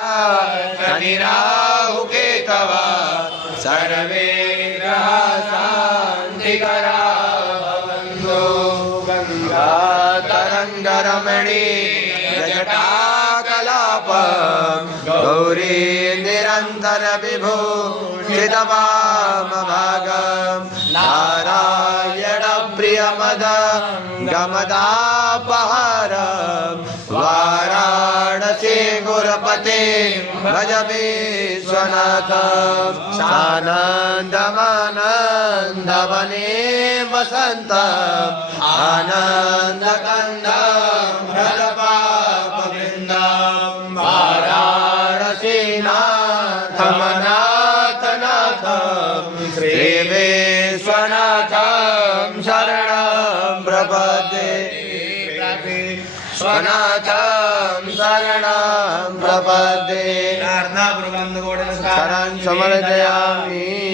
शनि राहु केतवः सर्वे ग्रहाः शान्तिकरा भवन्तु। गङ्गातरङ्गरमणी जटाकलापं गौरी निरन्तर विभूषितवामभागं नारायण प्रियमद गमदापहारं वाराणसी गुरुपते भज विश्वनाथं सानन्दमानन्दवने वसन्तम् आनन्दकन्दं हरपापवृन्दं वाराणसीनाथमनाथनाथं श्रीविश्वनाथं शरणं प्रपद्ये स्वनाथं शरणं प्रपद्ये शरणं समर्पयामि।